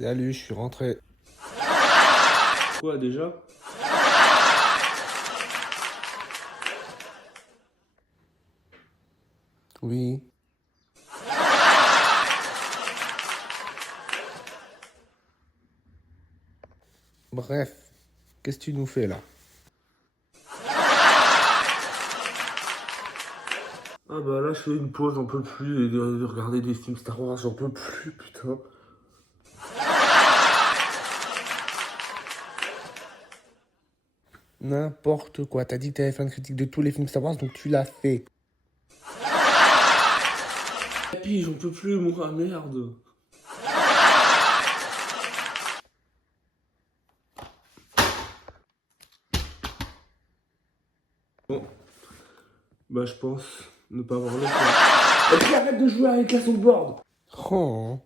Salut, je suis rentré. Quoi déjà? Oui. Bref, qu'est-ce que tu nous fais là? Ah bah là je fais une pause, j'en peux plus, et de regarder des films Star Wars, j'en peux plus, putain. N'importe quoi. T'as dit que t'avais fait une critique de tous les films Star Wars, donc tu l'as fait. Et puis j'en peux plus, moi, merde. Bon, bah je pense ne pas avoir le temps. Et puis arrête de jouer avec la soundboard. Oh.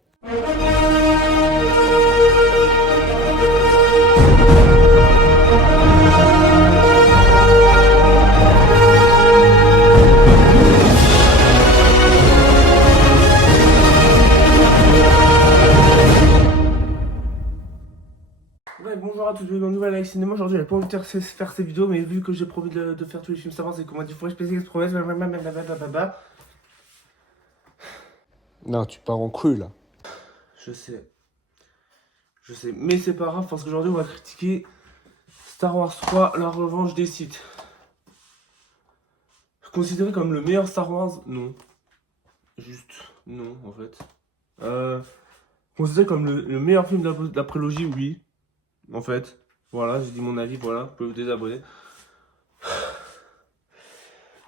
Ouais, bonjour à tous, bienvenue dans une nouvelle live cinéma. Aujourd'hui, j'ai pas envie de faire ces vidéos, mais vu que j'ai promis de faire tous les films Star Wars et qu'on m'a dit, faut respecter les promesses, blablabla. Non, tu pars en couille là. Je sais, mais c'est pas grave parce qu'aujourd'hui, on va critiquer Star Wars 3, la revanche des Sith. Considéré comme le meilleur Star Wars? Non. Juste, non, en fait. Considéré comme le meilleur film de la prélogie? Oui. En fait. Voilà, j'ai dit mon avis, voilà. Vous pouvez vous désabonner.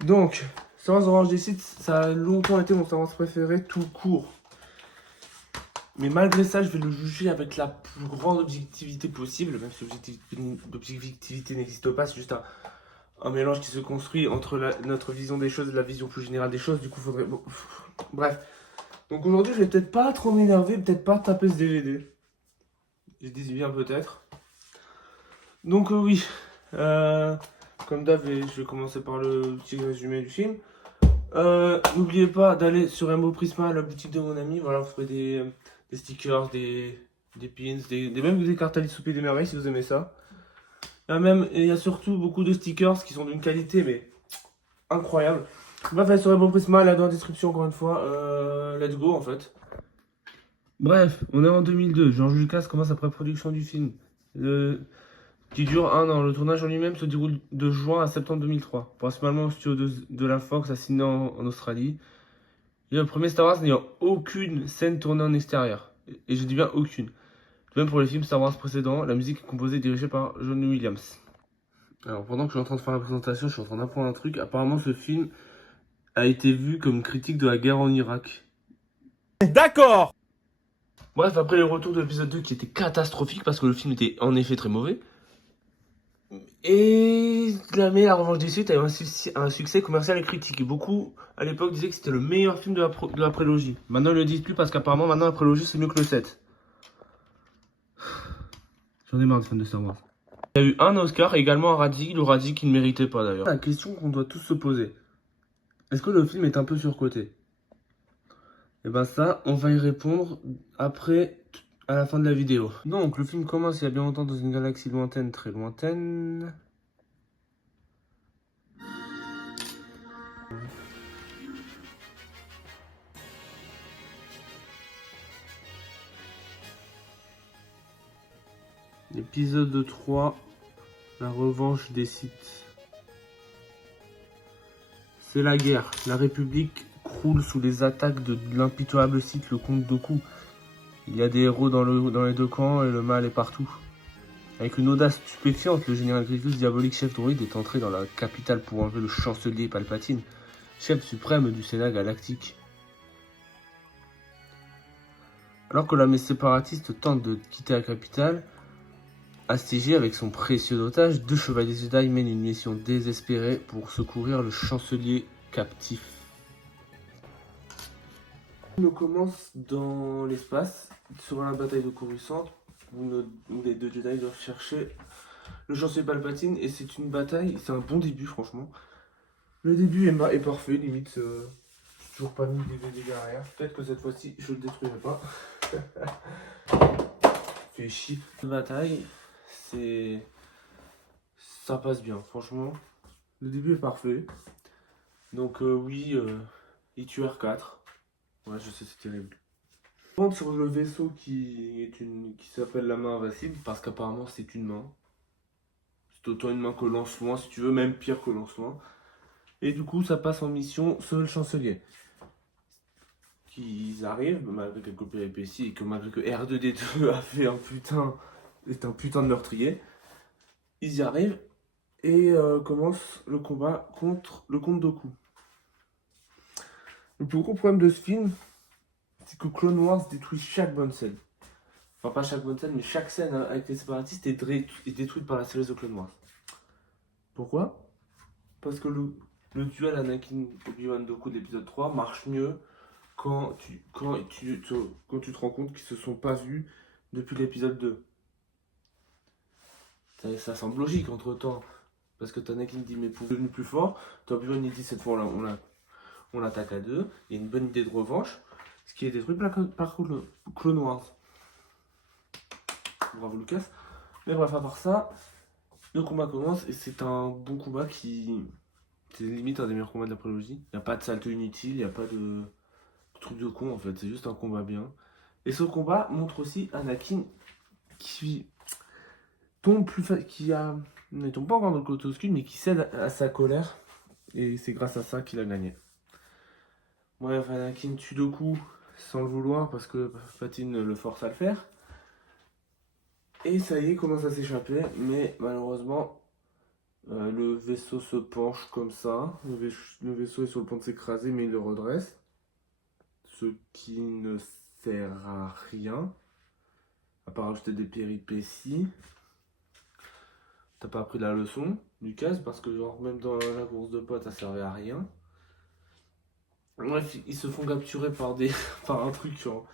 Donc, Star Wars Orange des Sith, ça a longtemps été mon Star Wars préféré tout court. Mais malgré ça, je vais le juger avec la plus grande objectivité possible, même si l'objectivité n'existe pas, c'est juste un mélange qui se construit entre notre vision des choses et la vision plus générale des choses. Du coup, faudrait... Bon, bref. Donc aujourd'hui, je vais peut-être pas trop m'énerver, peut-être pas taper ce DVD. Je dis bien peut-être. Donc oui, comme d'hab, je vais commencer par le petit résumé du film. N'oubliez pas d'aller sur Rainbow Prisma, la boutique de mon ami. Voilà, vous ferez des stickers, des pins, même des cartes à l'île souper des merveilles si vous aimez ça. Il y a surtout beaucoup de stickers qui sont d'une qualité mais incroyable. Bref, allez sur Rainbow Prisma, là dans la description encore une fois. Let's go en fait. Bref, on est en 2002. George Lucas commence la pré-production du film. Qui dure 1 an. Le tournage en lui-même se déroule de juin à septembre 2003, principalement au studio de la Fox à Sydney en Australie. Et le premier Star Wars n'ayant aucune scène tournée en extérieur. Et je dis bien aucune. De même pour les films Star Wars précédents, la musique est composée et dirigée par John Williams. Alors pendant que je suis en train de faire la présentation, je suis en train d'apprendre un truc. Apparemment ce film a été vu comme une critique de la guerre en Irak. D'accord. Bref, après le retour de l'épisode 2 qui était catastrophique parce que le film était en effet très mauvais. Et la revanche des Sith a eu un succès commercial et critique. Et beaucoup, à l'époque, disaient que c'était le meilleur film de la prélogie. Maintenant, ils le disent plus parce qu'apparemment, maintenant, la prélogie, c'est mieux que le 7. J'en ai marre des fans de Star Wars. Il y a eu un Oscar et également un Razzie, le Razzie qui ne méritait pas d'ailleurs. La question qu'on doit tous se poser. Est-ce que le film est un peu surcoté? Et ben ça, on va y répondre après, à la fin de la vidéo. Donc, le film commence il y a bien longtemps dans une galaxie lointaine, très lointaine. Épisode 3, la revanche des Sith. C'est la guerre. La République croule sous les attaques de l'impitoyable Sith, le comte Dooku. Il y a des héros dans les deux camps et le mal est partout. Avec une audace stupéfiante, le général Grievous, diabolique chef droïde, est entré dans la capitale pour enlever le chancelier Palpatine, chef suprême du Sénat galactique. Alors que l'armée séparatiste tente de quitter la capitale, assiégée avec son précieux otage, deux chevaliers Jedi mènent une mission désespérée pour secourir le chancelier captif. On commence dans l'espace, sur la bataille de Coruscant, où les deux Jedi doivent chercher le chancelier Palpatine, et c'est une bataille, c'est un bon début franchement. Le début est parfait, limite, j'ai toujours pas mis des dégâts arrière. Peut-être que cette fois-ci je le détruirai pas. fait chier. La bataille, ça passe bien, franchement. Le début est parfait. Donc oui, il tue R4. Ouais, je sais, c'est terrible. On rentre sur le vaisseau qui s'appelle la main invincible, parce qu'apparemment c'est une main. C'est autant une main que lance-loin, si tu veux, même pire que lance-loin. Et du coup, ça passe en mission sauver le chancelier. Qu'ils arrivent, malgré quelques péripéties, et que malgré que R2D2 a fait est un putain de meurtrier, ils y arrivent et commencent le combat contre le comte Dooku. Le plus gros problème de ce film, c'est que Clone Wars détruit chaque bonne scène. Enfin, pas chaque bonne scène, mais chaque scène avec les séparatistes est détruite par la série The Clone Wars. Pourquoi? Parce que le duel Anakin Obi-Wan Dooku de l'épisode 3 marche mieux quand tu te rends compte qu'ils se sont pas vus depuis l'épisode 2. Ça semble logique entre temps. Parce que t'as Anakin dit mais pour devenir plus fort, t'as Obi-Wan il dit cette fois on l'attaque à deux. Il y a une bonne idée de revanche. Ce qui est détruit par Clone Wars. Bravo Lucas. Mais bref, à part ça, le combat commence et c'est un bon combat c'est limite un des meilleurs combats de la prélogie. Il n'y a pas de salto inutile, il n'y a pas de truc de con en fait, c'est juste un combat bien. Et ce combat montre aussi Anakin qui tombe ne tombe pas encore dans le côté obscur, mais qui cède à sa colère. Et c'est grâce à ça qu'il a gagné. Bref, Anakin tue Dooku sans le vouloir parce que Patine le force à le faire. Et ça y est, il commence à s'échapper, mais malheureusement, le vaisseau se penche comme ça. Le vaisseau est sur le point de s'écraser, mais il le redresse. Ce qui ne sert à rien, à part rajouter des péripéties. T'as pas appris la leçon, Lucas, parce que genre même dans la course de potes, ça servait à rien. Bref, ils se font capturer par par un truc genre...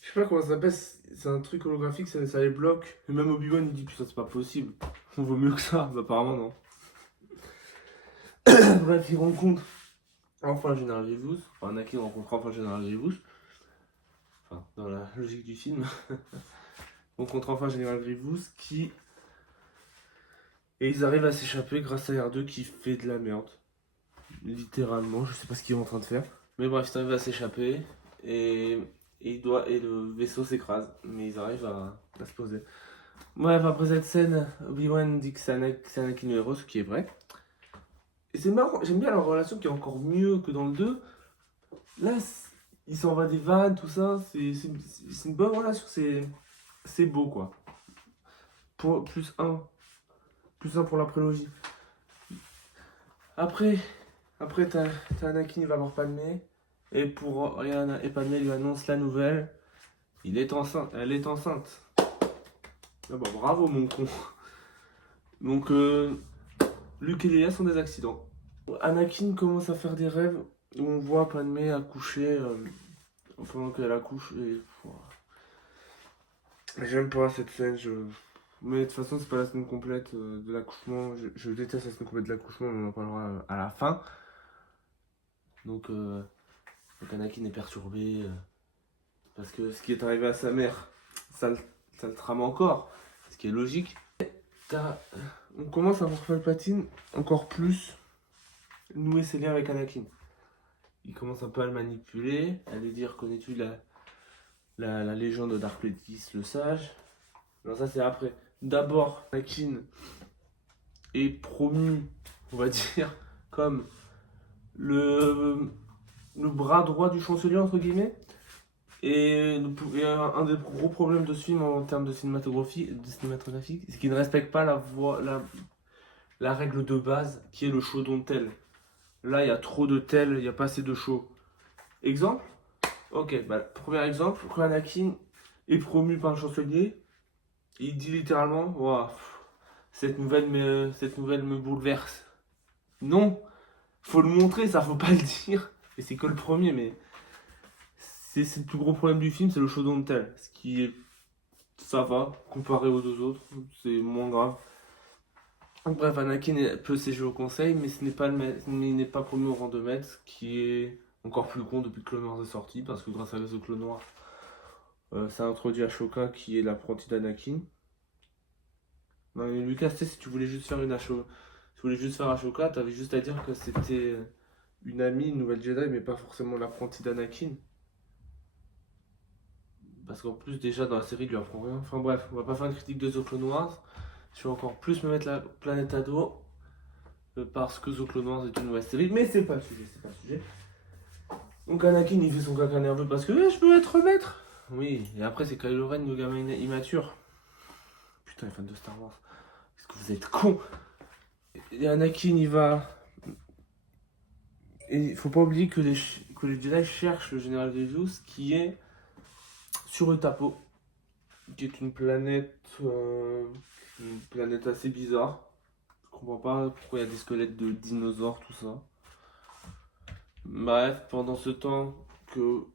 Je sais pas comment ça s'appelle, c'est un truc holographique, ça les bloque. Et même Obi-Wan il dit putain c'est pas possible, on vaut mieux que ça, bah, apparemment non. Bref, ils rencontrent enfin le général Grievous, enfin Anakin rencontre enfin le général Grievous. Enfin, dans la logique du film. On rencontre enfin le général Grievous qui... Et ils arrivent à s'échapper grâce à R2 qui fait de la merde. Littéralement, je sais pas ce qu'il est en train de faire. Mais bref, ils arrivent à s'échapper et le vaisseau s'écrase. Mais ils arrivent à se poser. Bref, après cette scène, Obi-Wan dit que c'est Anakin le héros, ce qui est vrai. Et c'est marrant, j'aime bien leur relation qui est encore mieux que dans le 2. Là, il s'envoie des vannes, tout ça. C'est une bonne relation, c'est beau quoi. Plus un pour la prélogie. Après t'as Anakin, il va voir Padmé. Et pour rien, et Padmé lui annonce la nouvelle. Elle est enceinte. Ah bah bravo mon con. Donc Luke et Leia sont des accidents. Anakin commence à faire des rêves où on voit Padmé accoucher pendant qu'elle accouche et... J'aime pas cette scène, mais de toute façon c'est pas la scène complète de l'accouchement, je déteste la scène complète de l'accouchement, on en parlera à la fin. Donc Anakin est perturbé parce que ce qui est arrivé à sa mère, ça le trame encore, ce qui est logique. On commence à voir Palpatine encore plus nouer ses liens avec Anakin. Il commence un peu à le manipuler, à lui dire connais-tu la légende de Dark Plagueis le sage. Non, ça c'est après. D'abord, Anakin est promu, on va dire, comme le bras droit du chancelier, entre guillemets. Et un des gros problèmes de ce film en termes de cinématographie, c'est qu'il ne respecte pas la règle de base qui est le show don't tell. Là, il y a trop de tell, il n'y a pas assez de show. Exemple? Ok, bah, premier exemple, quand Anakin est promu par le chancelier, il dit littéralement wow, cette nouvelle me bouleverse. Non, faut le montrer, ça faut pas le dire. Et c'est que le premier, mais c'est le plus gros problème du film, c'est le show don't tell. Ce qui est. Ça va, comparé aux deux autres, c'est moins grave. Donc, bref, Anakin peut sécher au conseil, mais il n'est pas promu au rang de maître, ce qui est encore plus con depuis que Clone Wars est sorti, parce que grâce à The Clone Wars, Ça introduit Ashoka qui est l'apprenti d'Anakin. Non, mais Lucas, tu sais, si tu voulais juste faire si tu voulais juste faire Ashoka, t'avais juste à dire que c'était une amie, une nouvelle Jedi, mais pas forcément l'apprenti d'Anakin. Parce qu'en plus, déjà, dans la série, il lui apprend rien. Enfin bref, on va pas faire une critique de The Clone Wars. Je vais encore plus me mettre la planète à dos. Parce que The Clone Wars est une nouvelle série. Mais c'est pas le sujet, c'est pas le sujet. Donc Anakin, il fait son caca nerveux parce que je peux être maître. Oui, et après, c'est Kylo Ren, le gamin immature. Putain, les fans de Star Wars. Est-ce que vous êtes cons? Et Anakin, il va... Et il faut pas oublier que les Jedi cherchent le général Grievous qui est sur Utapo, qui est une planète assez bizarre. Je comprends pas pourquoi il y a des squelettes de dinosaures, tout ça. Bref, pendant ce temps que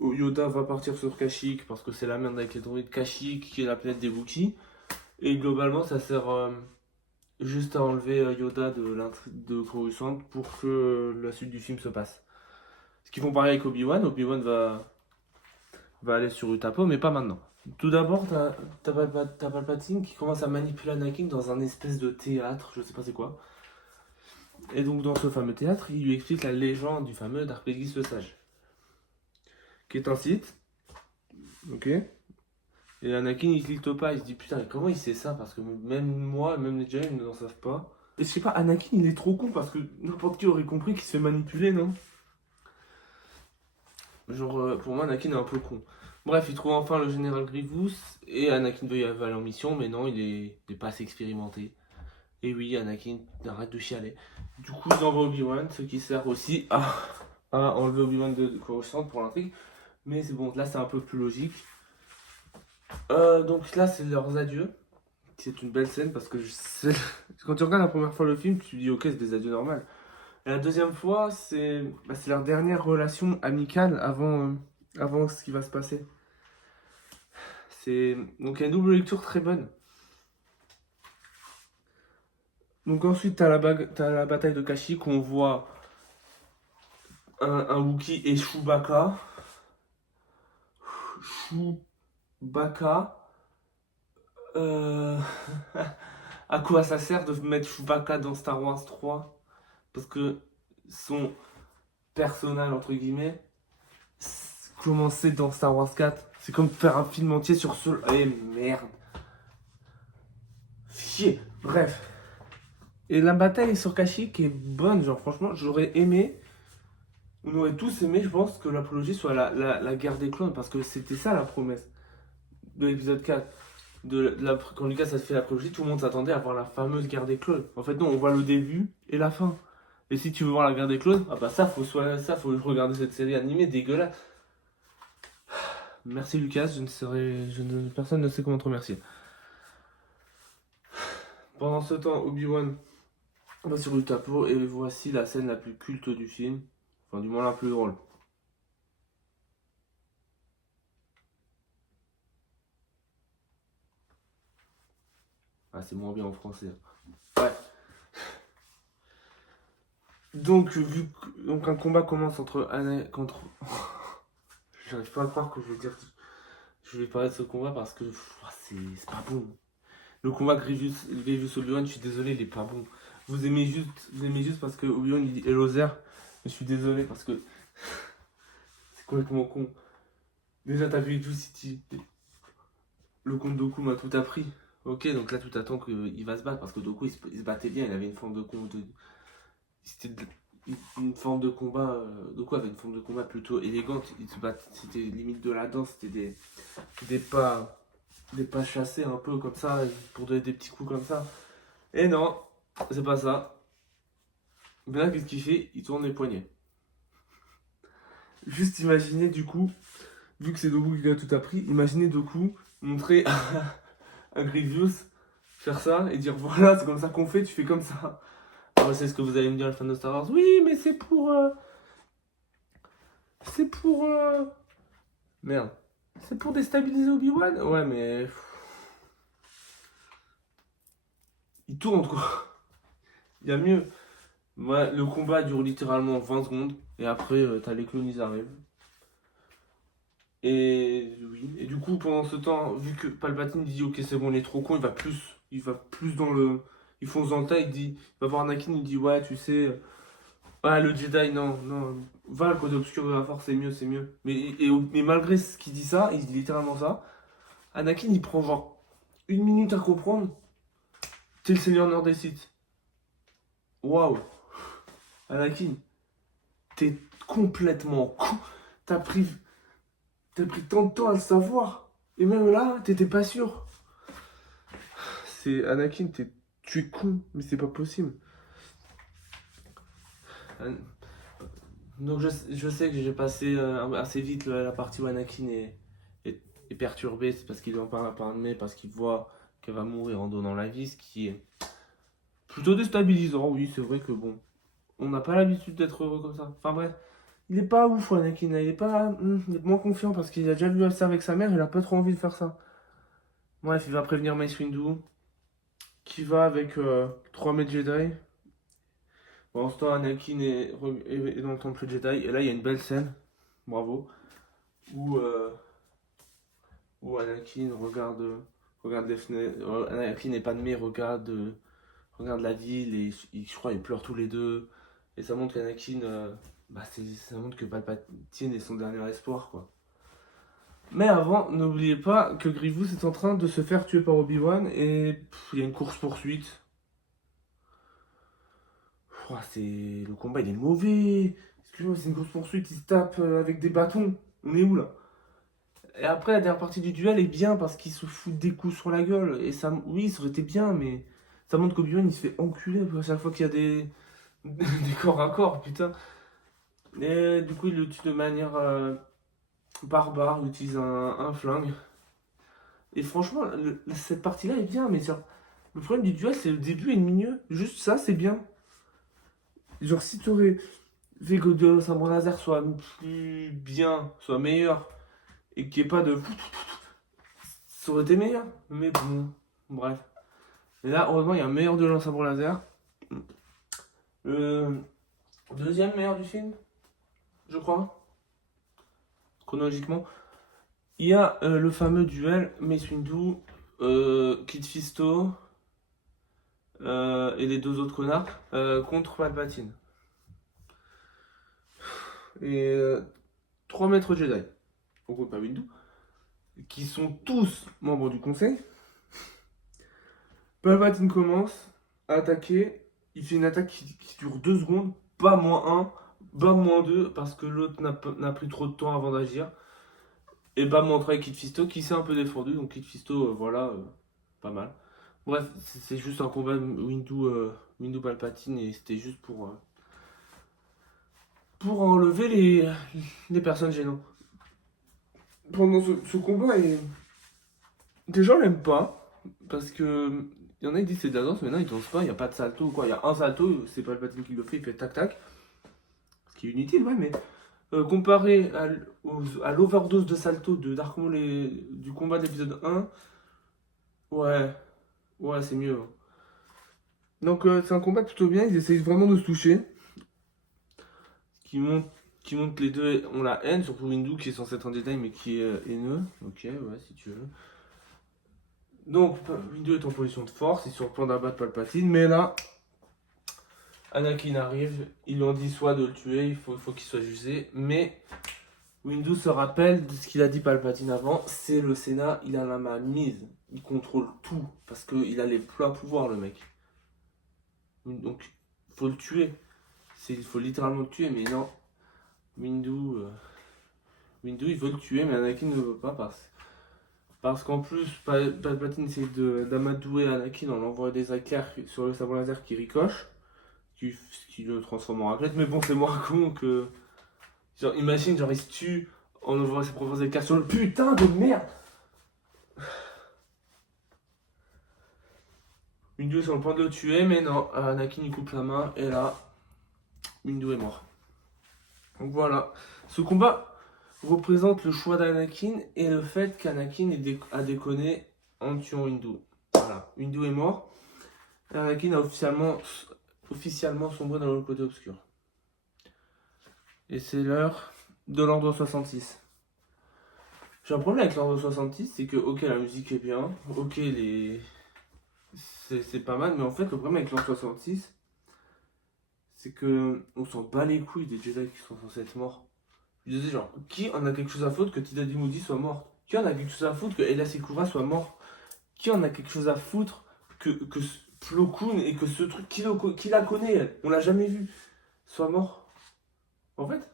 Yoda va partir sur Kashyyyk parce que c'est la merde avec les droïdes, Kashyyyk qui est la planète des Wookiees. Et globalement, ça sert juste à enlever Yoda de l'intrigue de Coruscant pour que la suite du film se passe. Ce qu'ils font pareil avec Obi-Wan. Obi-Wan va aller sur Utapo, mais pas maintenant. Tout d'abord, t'as Palpatine qui commence à manipuler Anakin dans un espèce de théâtre, je sais pas c'est quoi. Et donc dans ce fameux théâtre, il lui explique la légende du fameux Dark Plagueis le Sage, qui est un site, ok. Et Anakin il clique pas, il se dit putain mais comment il sait ça, parce que même moi, même les Jedi ils n'en savent pas. Et je sais pas, Anakin il est trop con parce que n'importe qui aurait compris qu'il se fait manipuler, non? Genre pour moi Anakin est un peu con. Bref, il trouve enfin le général Grievous et Anakin veut y aller en mission, mais non, il est pas assez expérimenté. Et oui, Anakin, arrête de chialer. Du coup, ils envoient Obi-Wan, ce qui sert aussi à enlever Obi-Wan de Coruscant pour l'intrigue. Mais c'est bon, là c'est un peu plus logique. Donc là, c'est leurs adieux. C'est une belle scène parce que quand tu regardes la première fois le film, tu te dis ok, c'est des adieux normaux. Et la deuxième fois, c'est leur dernière relation amicale avant ce qui va se passer. Donc il y a une double lecture très bonne. Donc ensuite, t'as la bataille de Kashyyyk où on voit un Wookiee et Chewbacca. Chewbacca. À quoi ça sert de mettre Chewbacca dans Star Wars 3? Parce que son personnage, entre guillemets, commençait dans Star Wars 4. C'est comme faire un film entier sur ce... Eh merde. Chier. Bref. Et la bataille sur Kashyyyk est bonne, genre franchement, j'aurais aimé, on aurait tous aimé, je pense, que l'apologie soit la guerre des clones, parce que c'était ça la promesse de l'épisode 4. Quand Lucas a fait l'apologie, tout le monde s'attendait à voir la fameuse guerre des clones. En fait, non, on voit le début et la fin. Et si tu veux voir la guerre des clones, ah bah faut regarder cette série animée dégueulasse. Merci Lucas, personne ne sait comment te remercier. Pendant ce temps, Obi-Wan va sur Utapo et voici la scène la plus culte du film, enfin du moins la plus drôle. Ah, c'est moins bien en français. Ouais. Donc, un combat commence contre... J'arrive pas à croire que je vais parler de ce combat parce que c'est pas bon. Le combat Grievous Obi-Wan, je suis désolé, il est pas bon. Vous aimez juste parce que Obi-Wan il dit Hello Zer. Je suis désolé parce que c'est complètement con. Déjà t'as vu Edu City. Le comte Doku m'a tout appris. Ok, donc là tu t'attends qu'il va se battre parce que Doku il se battait bien, il avait une forme de combat. C'était une forme de combat. Doku avait une forme de combat plutôt élégante. Il se battait, c'était limite de la danse, c'était des pas chassés un peu comme ça pour donner des petits coups comme ça. Et non, c'est pas ça. Mais là, qu'est-ce qu'il fait? Il tourne les poignets. Juste imaginez du coup, vu que c'est Doku qui a tout appris, imaginez Doku montrer à Grievous faire ça et dire voilà, c'est comme ça qu'on fait, tu fais comme ça. Alors, c'est ce que vous allez me dire, les fans de Star Wars. Oui, mais c'est pour. Merde. C'est pour déstabiliser Obi-Wan? Ouais, mais. Il tourne quoi. Il y a mieux. Ouais, le combat dure littéralement 20 secondes. Et après, t'as les clones, ils arrivent. Et oui, et du coup, pendant ce temps, vu que Palpatine dit ok, c'est bon, il est trop con, il va plus dans le. Il fonce dans le tas, il va voir Anakin, il dit ouais, tu sais, ouais, le Jedi, non, non, va, le côté obscur de la force, c'est mieux, c'est mieux. Mais malgré ce qu'il dit ça, il dit littéralement ça, Anakin, il prend genre 1 minute à comprendre, t'es le Seigneur des Sith. Waouh, Anakin, t'es complètement con, t'as pris. T'as pris tant de temps à le savoir. Et même là, t'étais pas sûr. C'est Anakin, tu es con, mais c'est pas possible. An- Donc je sais que j'ai passé assez vite la partie où Anakin est perturbé, c'est parce qu'il doit pas parler, parce qu'il voit qu'elle va mourir en donnant la vie, ce qui est plutôt déstabilisant. Oui, c'est vrai que bon, on n'a pas l'habitude d'être heureux comme ça. Enfin bref, il est pas ouf Anakin, là. Il est moins confiant parce qu'il a déjà vu ça avec sa mère, il a pas trop envie de faire ça. Bref, il va prévenir Mace Windu, qui va avec 3 maîtres Jedi. Pendant ce temps, Anakin est dans le temple Jedi. Et là, il y a une belle scène, bravo, où, où Anakin regarde les fenêtres. Anakin et Padmé regardent la ville et je crois ils pleurent tous les deux. Et ça montre qu'Anakin, ça montre que Palpatine est son dernier espoir, quoi. Mais avant, n'oubliez pas que Grievous est en train de se faire tuer par Obi-Wan et il y a une course-poursuite. Le combat il est mauvais. Excuse-moi, c'est une course-poursuite, ils se tapent avec des bâtons. On est où là? Et après, la dernière partie du duel est bien parce qu'ils se foutent des coups sur la gueule. Et ça, oui, ça aurait été bien, mais ça montre qu'Obi-Wan il se fait enculer à chaque fois qu'il y a des corps à corps, putain. Et du coup, il le tue de manière barbare, il utilise un flingue. Et franchement, cette partie-là est bien, mais genre, le problème du duel, c'est le début et le milieu. Juste ça, c'est bien. Genre, si t'aurais fait que le sabre laser soit plus bien, soit meilleur, et qu'il n'y ait pas de. Ça aurait été meilleur. Mais bon, bref. Et là, heureusement, il y a un meilleur duel en sabre laser. Le deuxième meilleur du film, je crois, chronologiquement. Il y a le fameux duel Mace Windu, Kit Fisto et les deux autres connards contre Palpatine. Et 3 maîtres Jedi, au groupe pas Windu, qui sont tous membres du conseil. Palpatine commence à attaquer. Il fait une attaque qui dure 2 secondes, pas -1, pas -2, parce que l'autre n'a pris trop de temps avant d'agir. Et bam, on entre avec Kit Fisto qui s'est un peu défendu. Donc Kit Fisto, voilà, pas mal. Bref, c'est juste un combat Windu Palpatine et c'était juste pour enlever les personnes gênantes. Pendant ce combat, des gens l'aiment pas parce que il y en a qui disent c'est de la danse, mais non, ils dansent pas, il n'y a pas de salto ou quoi. Il y a un salto, c'est Palpatine qui le fait, il fait tac tac. Ce qui est inutile, ouais, mais comparé à l'overdose de salto de Dark Maul et du combat de l'épisode 1, ouais, ouais, c'est mieux. Donc c'est un combat plutôt bien, ils essayent vraiment de se toucher. Qui montre que les deux ont la haine, surtout Windu qui est censé être un Jedi mais qui est haineux. Ok, ouais, si tu veux. Donc Windu est en position de force, il est sur le point d'abattre Palpatine, mais là, Anakin arrive, il lui en dit soit de le tuer, il faut qu'il soit jugé, mais Windu se rappelle de ce qu'il a dit Palpatine avant, c'est le Sénat, il a la main mise, il contrôle tout, parce qu'il a les pleins pouvoirs le mec. Donc, faut le tuer. Il faut littéralement le tuer, mais non. Windu, il veut le tuer, mais Anakin ne veut pas parce qu'en plus, Palpatine essaie d'amadouer Anakin en envoyant des éclairs sur le sabre laser qui ricoche, qui le transforme en raclette. Mais bon, c'est moins con que. Genre, imagine, genre, il se tue en envoyant ses propres éclairs sur le putain de merde! Windu est sur le point de le tuer, mais non, Anakin il coupe la main, et là, Windu est mort. Donc voilà, ce combat représente le choix d'Anakin et le fait qu'Anakin a déconné en tuant Windu. Voilà, Windu est mort, et Anakin a officiellement sombré dans le côté obscur. Et c'est l'heure de l'ordre 66. J'ai un problème avec l'ordre 66, c'est que, ok, la musique est bien, ok, c'est pas mal, mais en fait, le problème avec l'ordre 66, c'est que on s'en bat les couilles des Jedi qui sont censés être morts. Je disais genre, qui en a quelque chose à foutre que Tidadi Moudi soit morte? Qui en a quelque chose à foutre que Ella Sekura soit mort? Qui en a quelque chose à foutre que Plo Koon et que ce truc, qui la connaît, elle, on l'a jamais vu, soit mort? En fait,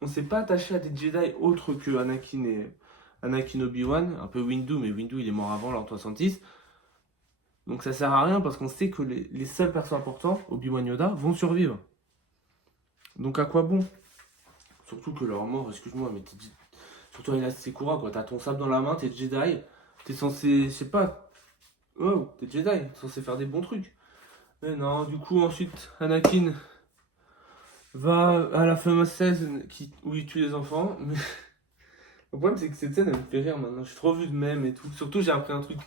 on s'est pas attaché à des Jedi autres que Anakin Obi-Wan, un peu Windu, mais Windu il est mort avant l'an 66. Donc ça sert à rien parce qu'on sait que les seuls persos importants, Obi-Wan Yoda, vont survivre. Donc à quoi bon? Surtout que leur mort, excuse-moi, mais surtout Ella Sekura, quoi. T'as ton sable dans la main, t'es Jedi, t'es censé, je sais pas, oh, t'es Jedi, t'es censé faire des bons trucs. Mais non, du coup, ensuite, Anakin va à la fameuse scène où il tue les enfants. Mais le problème, c'est que cette scène, elle me fait rire maintenant. J'ai trop vu de mèmes et tout. Surtout, j'ai appris un truc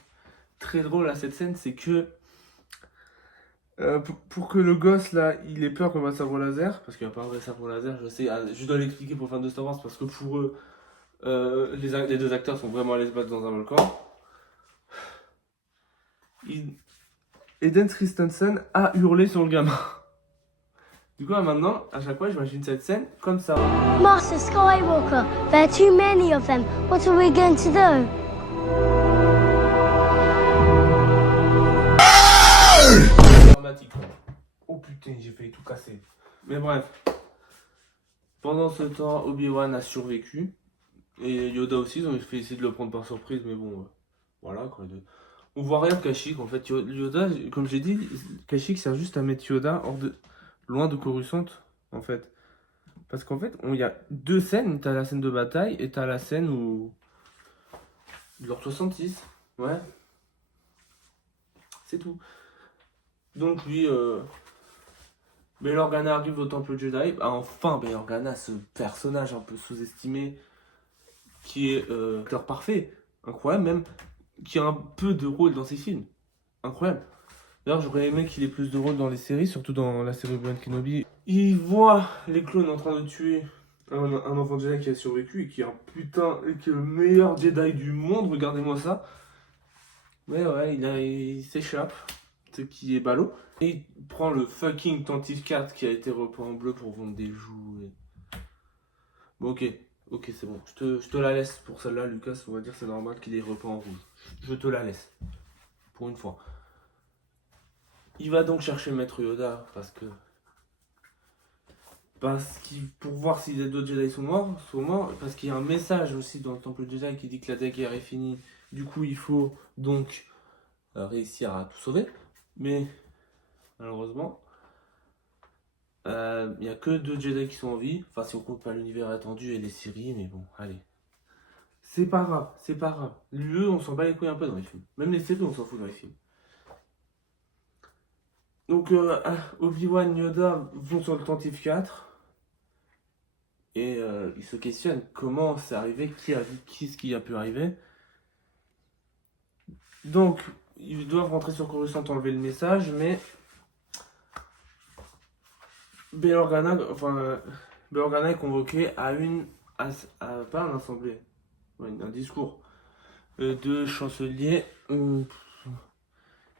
très drôle à cette scène, c'est que pour que le gosse là, il ait peur comme un sabre laser, parce qu'il n'y a pas un vrai sabre laser, je sais, je dois l'expliquer pour les fans de Star Wars, parce que pour eux, les deux acteurs sont vraiment allés se battre dans un volcan. Eden Christensen a hurlé sur le gamin. Du coup, maintenant, à chaque fois, j'imagine cette scène comme ça. Master Skywalker, there are too many of them. What are we going to do? Dramatique. Oh putain, j'ai failli tout casser. Mais bref. Pendant ce temps, Obi-Wan a survécu. Et Yoda aussi, ils ont fait essayer de le prendre par surprise, mais bon, voilà quoi. On voit rien de Kashyyyk en fait. Yoda, comme j'ai dit, Kashyyyk sert juste à mettre Yoda loin de Coruscant en fait. Parce qu'en fait, il y a deux scènes. T'as la scène de bataille et t'as la scène où. De l'ordre 66. Ouais. C'est tout. Donc lui, Bail Organa arrive au temple Jedi. Ah, enfin, Bail Organa, ce personnage un peu sous-estimé, qui est acteur parfait, incroyable même, qui a un peu de rôle dans ses films. Incroyable. D'ailleurs, j'aurais aimé qu'il ait plus de rôle dans les séries, surtout dans la série Obi-Wan Kenobi. Il voit les clones en train de tuer un enfant Jedi qui a survécu et qui est un putain, et qui est le meilleur Jedi du monde, regardez-moi ça. Mais ouais, il s'échappe, ce qui est ballot. Et il prend le fucking Tantive 4 qui a été repeint en bleu pour vendre des joues. Bon, ok, c'est bon. Je te la laisse pour celle-là, Lucas. On va dire c'est normal qu'il ait repeint en rouge. Je te la laisse. Pour une fois. Il va donc chercher Maître Yoda pour voir si les deux Jedi sont morts, parce qu'il y a un message aussi dans le temple Jedi qui dit que la guerre est finie. Du coup, il faut donc réussir à tout sauver. Mais malheureusement, il n'y a que deux Jedi qui sont en vie. Enfin, si on compte pas l'univers étendu et les séries, mais bon, allez. C'est pas grave. Eux, on s'en bat les couilles un peu dans les films. Même les séries, on s'en fout dans les films. Donc, Obi-Wan Yoda vont sur le Tantive 4. Et ils se questionnent comment c'est arrivé, ce qui a pu arriver. Donc, ils doivent rentrer sur Coruscant, enlever le message, mais Bail Organa est convoqué à pas un assemblée, ouais, un discours de chancelier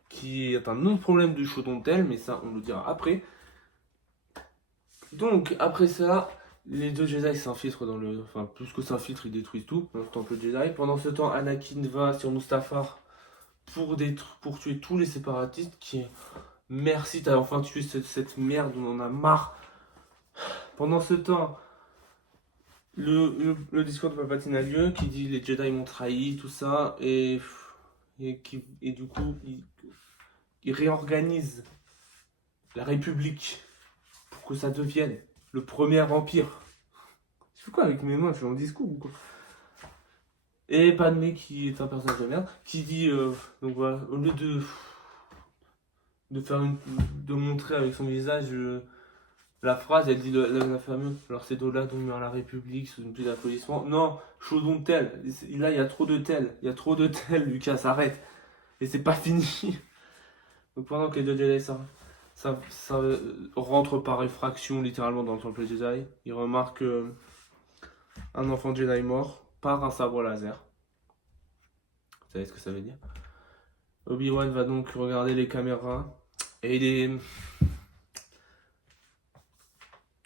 qui est un autre problème du Chaudontel, mais ça on le dira après. Donc après ça, les deux Jedi s'infiltrent enfin plus que s'infiltrent, ils détruisent tout dans le temple Jedi. Pendant ce temps, Anakin va sur Mustafar pour tuer tous les séparatistes merci, t'as enfin tué cette merde, on en a marre. Pendant ce temps, le discours de Palpatine a lieu, qui dit les Jedi m'ont trahi, tout ça, et du coup, il réorganise la République pour que ça devienne le premier empire. Je fais quoi avec mes mains? Je fais un discours ou quoi? Et Padmé, qui est un personnage de merde, qui dit, donc voilà, au lieu de montrer avec son visage la phrase, elle dit la fameuse, alors c'est de là dont meurt la République sous une pluie d'applaudissements. Non, chaudon de tel, là il y a trop de tel, Lucas, arrête. Et c'est pas fini. Donc pendant que les deux Jedi ça rentre par effraction littéralement dans le temple Jedi, il remarque un enfant Jedi mort, par un sabre laser. Vous savez ce que ça veut dire? Obi-Wan va donc regarder les caméras et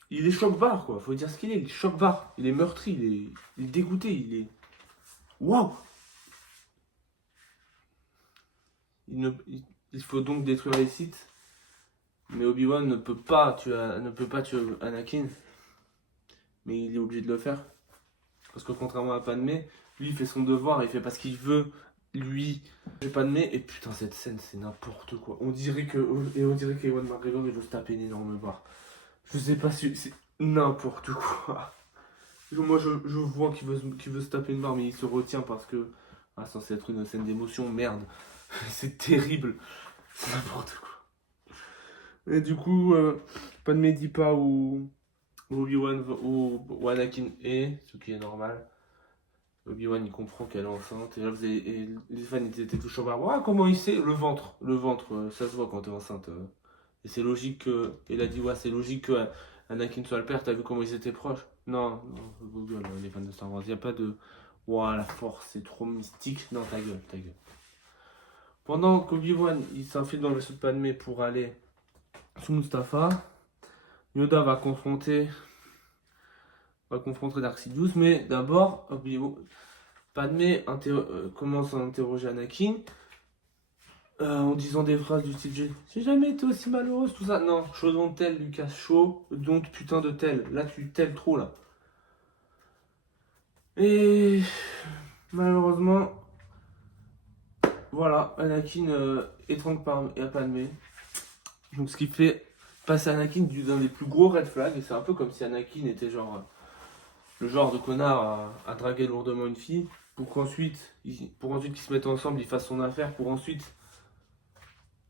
il est choc-barre, quoi. Faut dire ce qu'il est. Il est choc-barre. Il est meurtri. Il est dégoûté. Il est. Waouh! Il faut donc détruire les Sith. Mais Obi-Wan ne peut pas tuer Anakin. Mais il est obligé de le faire. Parce que contrairement à Padmé, lui il fait son devoir, il fait pas ce qu'il veut. Lui, j'ai Padmé. Et putain, cette scène, c'est n'importe quoi. On dirait qu'Ewan McGregor il veut se taper une énorme barre. Je sais pas si c'est n'importe quoi. Moi je vois qu'il veut se taper une barre, mais il se retient parce que censé être une scène d'émotion, merde. C'est terrible. C'est n'importe quoi. Et du coup, Padmé dit pas où Obi-Wan ou Anakin est, ce qui est normal. Obi-Wan il comprend qu'elle est enceinte. Et là les fans ils étaient tous chauds. Ah, comment il sait? Le ventre, ça se voit quand t'es enceinte. Et c'est logique que. Il a dit ouais, c'est logique que Anakin soit le père. T'as vu comment ils étaient proches? Non, vos gueules, les fans de Star Wars. Y a pas de. Ouah, la force, c'est trop mystique. Non, ta gueule, ta gueule. Pendant qu'Obi-Wan il s'infile dans le vaisseau de Padmé pour aller sous Mustapha, Yoda va confronter Dark Sidious, mais d'abord, Padmé commence à interroger Anakin. En disant des phrases du style j'ai jamais été aussi malheureuse, tout ça. Non, chaud dont tel, Lucas, chaud, donc putain de tel. Là, tu tel trop, là. Et malheureusement, voilà, Anakin étrangle Padmé. Donc, ce qui fait passer Anakin d'un des plus gros red flags. Et c'est un peu comme si Anakin était genre le genre de connard à draguer lourdement une fille. Pour ensuite qu'ils se mettent ensemble, ils fassent son affaire, pour ensuite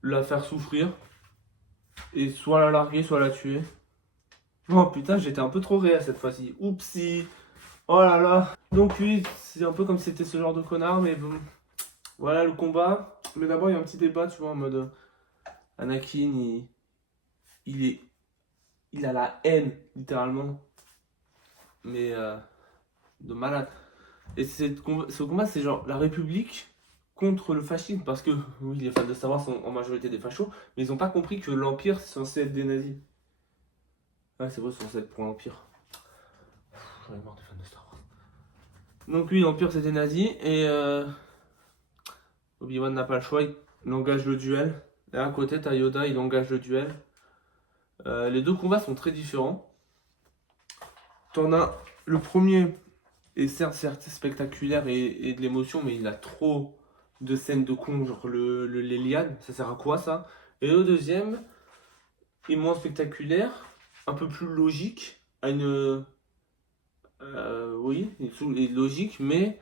la faire souffrir et soit la larguer, soit la tuer. Oh putain, j'étais un peu trop réel cette fois-ci. Oupsie. Oh là là. Donc oui, c'est un peu comme si c'était ce genre de connard, mais bon. Voilà le combat. Mais d'abord, il y a un petit débat, tu vois, en mode Anakin, il a la haine, littéralement. Mais de malade. Et ce combat, c'est genre la République contre le fascisme, parce que oui, les fans de Star Wars sont en majorité des fachos, mais ils n'ont pas compris que l'Empire c'est censé être des nazis. Ouais, c'est vrai, c'est censé être pour l'Empire. J'en ai marre des fans de Star Wars. Donc oui, l'Empire c'est des nazis, et Obi-Wan n'a pas le choix, il engage le duel. Et à côté, t'as Yoda, il engage le duel. Les deux combats sont très différents. T'en as le premier, est certes spectaculaire et de l'émotion, mais il a trop de scènes de con, genre les lianes, ça sert à quoi ça? Et le deuxième est moins spectaculaire, un peu plus logique, à une. Oui, il est logique, mais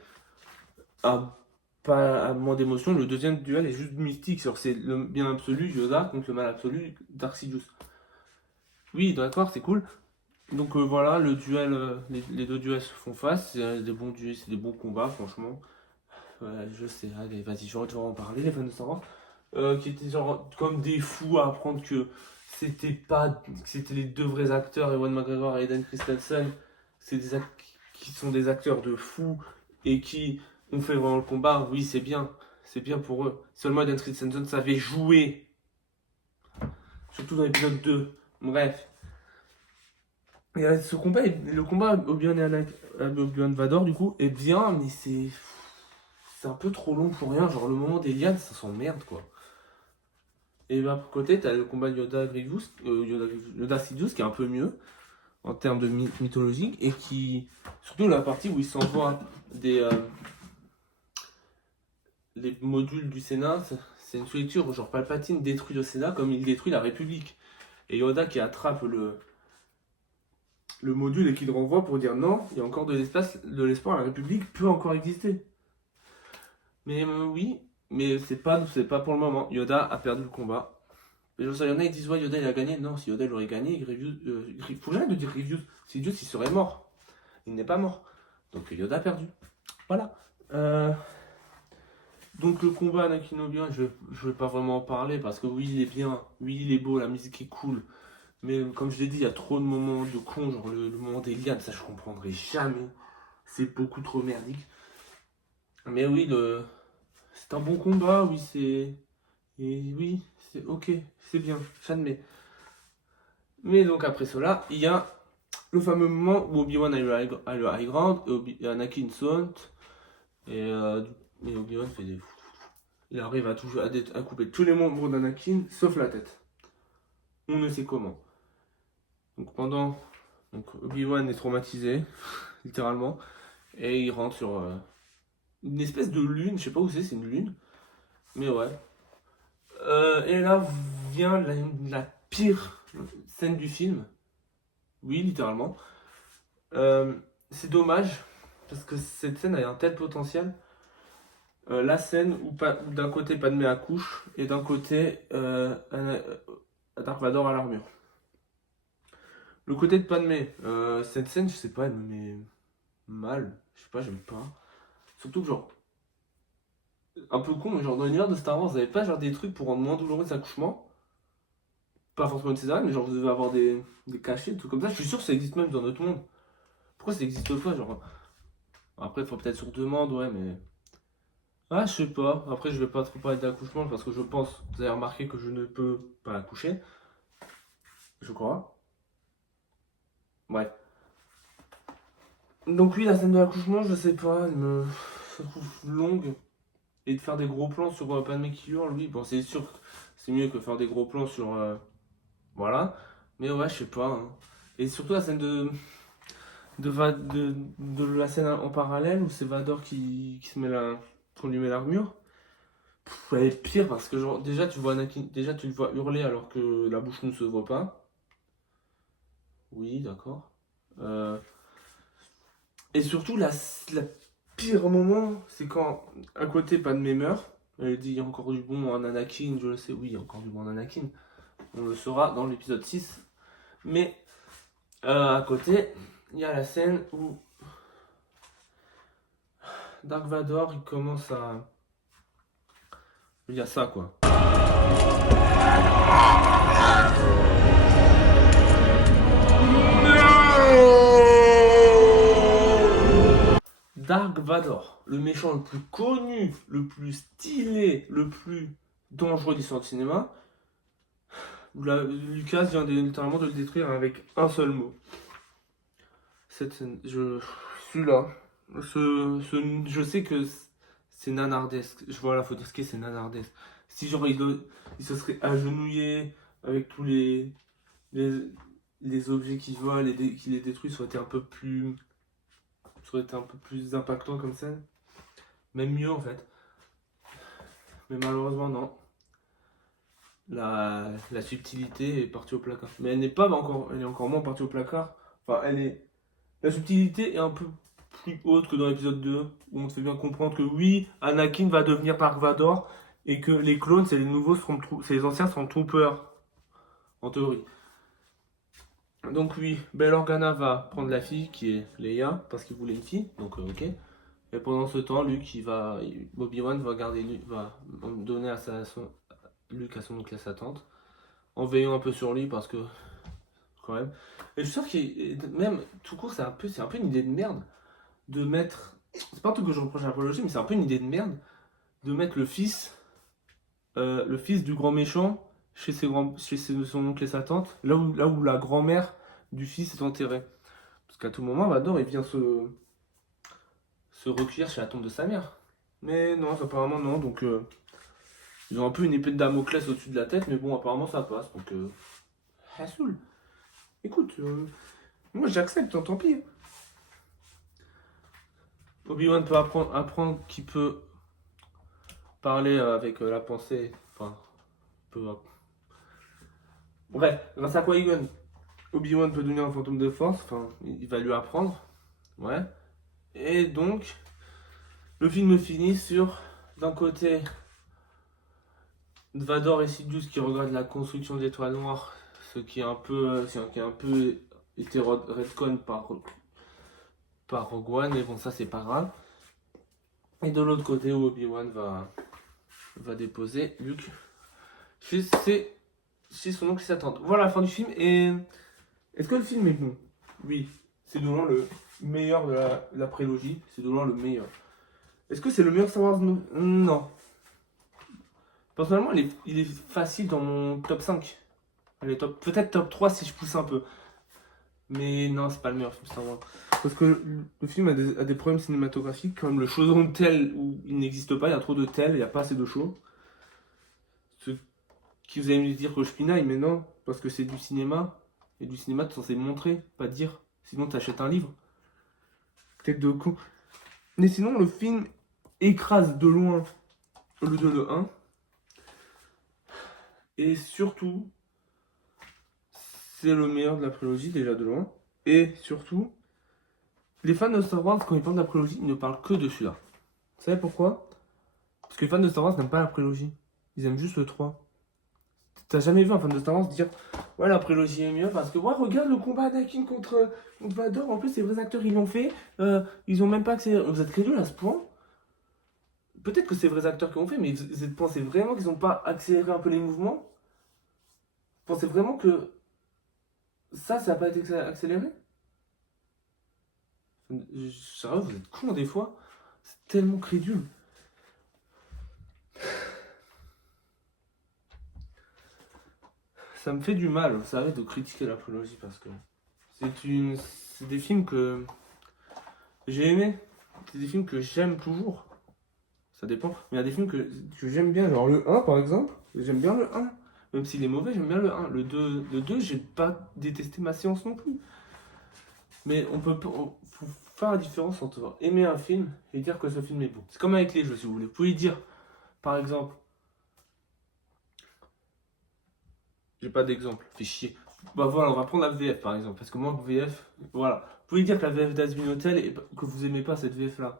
pas à moins d'émotion. Le deuxième duel est juste mystique, c'est le bien absolu Yoda contre le mal absolu Dark Sidious. Oui, d'accord, c'est cool. Donc voilà, le duel, les deux duels se font face, c'est des bons duels, c'est des bons combats, franchement. Je sais, allez, vas-y, je vais en parler, les fans de Star Wars. Qui étaient genre comme des fous à apprendre que c'était les deux vrais acteurs, Ewan McGregor et Hayden Christensen, qui sont des acteurs de fous et qui ont fait vraiment le combat. Oui, c'est bien pour eux. Seulement Hayden Christensen savait jouer, surtout dans l'épisode 2. Bref. Et ce combat, le combat Obi-Wan Vador du coup est bien, mais c'est un peu trop long pour rien. Genre le moment des lianes, ça s'emmerde quoi. Et à côté, t'as le combat Yoda Sidious qui est un peu mieux en termes de mythologique et qui, surtout la partie où il s'envoie les modules du Sénat, c'est une lecture genre Palpatine détruit le Sénat comme il détruit la République. Et Yoda qui attrape le module et qui le renvoie pour dire non, il y a encore de l'espoir, la République peut encore exister. Mais oui, mais c'est pas pour le moment. Yoda a perdu le combat. Mais il y en a qui disent ouais, Yoda il a gagné. Non, si Yoda il aurait gagné, faut jamais de dire Grievous. Sidious il serait mort. Il n'est pas mort. Donc Yoda a perdu. Voilà. Donc le combat Anakin Obi-Wan, je vais pas vraiment en parler parce que oui il est bien, oui il est beau, la musique est cool. Mais comme je l'ai dit, il y a trop de moments de con, genre le moment des lianes, ça je comprendrai jamais. c'est beaucoup trop merdique. Mais oui, c'est un bon combat, oui, oui, c'est ok, c'est bien, j'admets. Mais donc après cela, il y a le fameux moment où Obi-Wan a le high ground, et Anakin saute, et Obi-Wan fait des... Il arrive à couper tous les membres d'Anakin, sauf la tête. On ne sait comment. Donc Obi-Wan est traumatisé, littéralement, et il rentre sur une espèce de lune, je sais pas où c'est une lune, mais ouais. Et là vient la pire scène du film. Oui, littéralement. C'est dommage, parce que cette scène a un tel potentiel. La scène où d'un côté Padmé accouche, et d'un côté Dark Vador à l'armure. Le côté de Padmé, cette scène, je sais pas, elle me met mal. Je sais pas, j'aime pas. Surtout que genre, un peu con, mais genre dans l'univers de Star Wars, vous avez pas genre des trucs pour rendre moins douloureux cet accouchement. Pas forcément une césarienne, mais genre vous devez avoir des cachets, des trucs comme ça. Je suis sûr que ça existe même dans notre monde. Pourquoi ça existe pas, genre... Après, il faut peut-être sur demande, ouais, mais... Ah, je sais pas. Après, je vais pas trop parler d'accouchement parce que je pense, vous avez remarqué que je ne peux pas accoucher. Je crois. Bref. Donc oui, la scène de l'accouchement, je sais pas, je la trouve longue. Et de faire des gros plans sur Padmé qui hurle, oui, bon, c'est sûr que c'est mieux que faire des gros plans sur... voilà. Mais ouais, je sais pas. Hein. Et surtout la scène de la scène en parallèle où c'est Vador qui se met qu'on lui met l'armure. Elle est pire parce que genre déjà tu vois Anakin, déjà tu le vois hurler alors que la bouche ne se voit pas. Oui, d'accord. Et surtout la pire moment, c'est quand à côté Padmé meurt. Elle dit il y a encore du bon en Anakin, je le sais, oui, il y a encore du bon en Anakin. On le saura dans l'épisode 6. Mais à côté, il y a la scène où Dark Vador il commence à... Il y a ça quoi. Dark Vador, le méchant le plus connu, le plus stylé, le plus dangereux de l'histoire du cinéma. Lucas vient littéralement de le détruire avec un seul mot. Cette scène, celui-là, je sais que c'est nanardesque. Je vois la photo, c'est nanardesque. Si genre il se serait agenouillé avec tous les objets qu'il vole et qu'il les détruit, ça aurait été un peu plus impactant comme scène. Même mieux en fait. Mais malheureusement non. La subtilité est partie au placard. Mais elle n'est pas encore, elle est encore moins partie au placard. Enfin, la subtilité est un peu plus haute que dans l'épisode 2, où on te fait bien comprendre que oui, Anakin va devenir Dark Vador, et que les clones, c'est les anciens Stormtroopers, en théorie. Donc oui, Bail Organa va prendre la fille, qui est Leia, parce qu'il voulait une fille, donc ok. Et pendant ce temps, Obi-Wan va donner Luke à son oncle et à sa tante, en veillant un peu sur lui, parce que, quand même. Et je suis sûr que même, tout court, c'est un peu une idée de merde, de mettre... C'est pas un truc que je reproche à la prélogie, mais c'est un peu une idée de merde, de mettre le fils du grand méchant chez son oncle et sa tante, là où la grand-mère du fils est enterrée. Parce qu'à tout moment, Vador, il vient se recueillir chez la tombe de sa mère. Mais non, apparemment non, donc ils ont un peu une épée de Damoclès au-dessus de la tête, mais bon, apparemment ça passe, donc Hassoul. Écoute, moi j'accepte, tant pis. Obi-Wan peut apprendre qu'il peut parler avec la pensée, enfin, bref, grâce à Qui-Gon, Obi-Wan peut devenir un fantôme de force, enfin, il va lui apprendre, ouais. Et donc, le film finit sur, d'un côté, Vador et Sidious qui regardent la construction de l'étoile noire, ce qui est un peu été retcon par Rogue One, mais bon, ça c'est pas grave. Et de l'autre côté, où Obi-Wan va déposer Luke chez son oncle et sa tante. Voilà la fin du film. Et est-ce que le film est bon? Oui, c'est durant meilleur de la prélogie. C'est de loin le meilleur. Est-ce que c'est le meilleur Star Wars? Non. Personnellement, il est facile dans mon top 5. Peut-être top 3 si je pousse un peu. Mais non, c'est pas le meilleur film Star Wars. Parce que le film a des problèmes cinématographiques, comme le chaudron de tel où il n'existe pas, il y a trop de tel, il n'y a pas assez de chaud. Ce qui vous allez me dire que je pinaille, mais non, parce que c'est du cinéma. Et du cinéma, tu es censé montrer, pas dire. Sinon, tu achètes un livre. Tête de con. Mais sinon, le film écrase de loin le 2, le 1. Et surtout, c'est le meilleur de la prélogie, déjà de loin. Et surtout, les fans de Star Wars, quand ils parlent de la prélogie, ils ne parlent que de celui-là. Vous savez pourquoi? Parce que les fans de Star Wars n'aiment pas la prélogie. Ils aiment juste le 3. T'as jamais vu un fan de Star Wars dire ouais, la prélogie est mieux parce que ouais, regarde le combat Anakin contre Vador. En plus, les vrais acteurs ils l'ont fait. Ils ont même pas accéléré. Vous êtes crédule à ce point? Peut-être que c'est vrais acteurs qui l'ont fait, mais vous pensez vraiment qu'ils n'ont pas accéléré un peu les mouvements? Vous pensez vraiment que ça n'a pas été accéléré? Sérieux, vous êtes cons des fois. C'est tellement crédule. Ça me fait du mal, vous savez, de critiquer la prélogie parce que c'est des films que j'ai aimés. C'est des films que j'aime toujours. Ça dépend. Mais il y a des films que j'aime bien. Genre le 1 par exemple. J'aime bien le 1. Même s'il est mauvais, j'aime bien le 1. Le 2 j'ai pas détesté ma séance non plus. Mais faut faire la différence entre aimer un film et dire que ce film est beau. C'est comme avec les jeux, si vous voulez. Vous pouvez dire, par exemple, j'ai pas d'exemple, fait chier. Bah voilà, on va prendre la VF par exemple. Parce que moi, VF, voilà. Vous pouvez dire que la VF d'Azmin Hotel et que vous aimez pas cette VF là.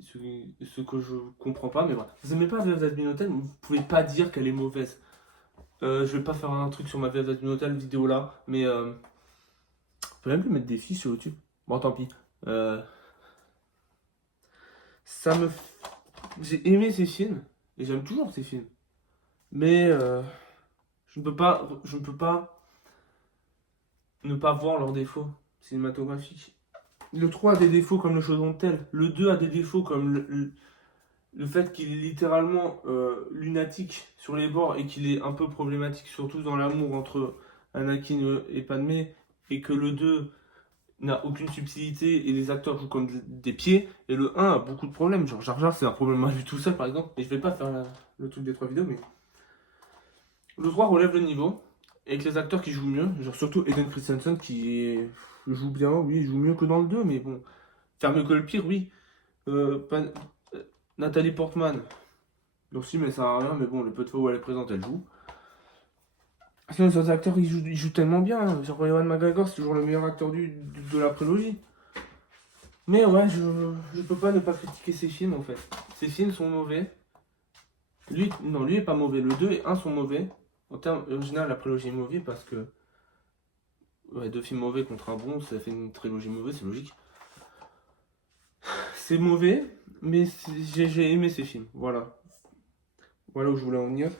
Ce que je comprends pas, mais voilà. Vous aimez pas la VF d'Azmin Hotel, vous pouvez pas dire qu'elle est mauvaise. Je vais pas faire un truc sur ma VF d'Azmin Hotel vidéo là, mais on peut même plus mettre des fiches sur YouTube. Bon, tant pis. J'ai aimé ces films et j'aime toujours ces films, mais je ne peux pas ne pas voir leurs défauts cinématographiques. Le 3 a des défauts comme le chaudron de tel. Le 2 a des défauts comme le fait qu'il est littéralement lunatique sur les bords et qu'il est un peu problématique, surtout dans l'amour entre Anakin et Padmé, et que le 2 n'a aucune subtilité et les acteurs jouent comme des pieds, et le 1 a beaucoup de problèmes. Genre Jar Jar, c'est un problème à lui tout seul par exemple, et je vais pas faire le truc des 3 vidéos, mais le 3 relève le niveau, avec les acteurs qui jouent mieux, genre surtout Eden Christensen qui joue bien, oui, il joue mieux que dans le 2, mais bon, faire mieux que le pire, oui. Nathalie Portman, aussi, mais ça sert à rien, mais bon, le peu de fois où elle est présente, elle joue. Sinon, les autres acteurs, ils jouent tellement bien, hein. Genre Ewan McGregor, c'est toujours le meilleur acteur de la prélogie. Mais ouais, je peux pas ne pas critiquer ces films en fait. Ces films sont mauvais. Lui est pas mauvais. Le 2 et 1 sont mauvais. En général, la prélogie est mauvaise parce que. Ouais, 2 films mauvais contre un bon, ça fait une trilogie mauvaise, c'est logique. C'est mauvais, mais j'ai aimé ces films. Voilà. Voilà où je voulais en venir.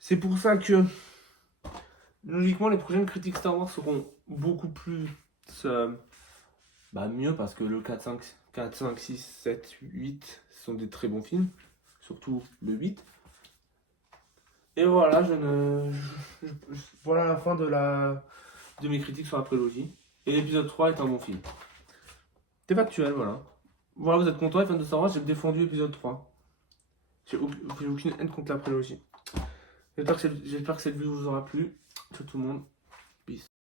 C'est pour ça que. Logiquement, les prochaines critiques Star Wars seront beaucoup plus. Mieux parce que le 4, 5, 6, 7, 8 sont des très bons films. Surtout le 8. Et voilà, voilà la fin de mes critiques sur la prélogie. Et l'épisode 3 est un bon film. C'est factuel, voilà. Voilà, vous êtes contents, les fans de Star Wars, j'ai défendu l'épisode 3. J'ai aucune haine contre la prélogie. J'espère que cette vidéo vous aura plu. Ciao tout le monde. Peace.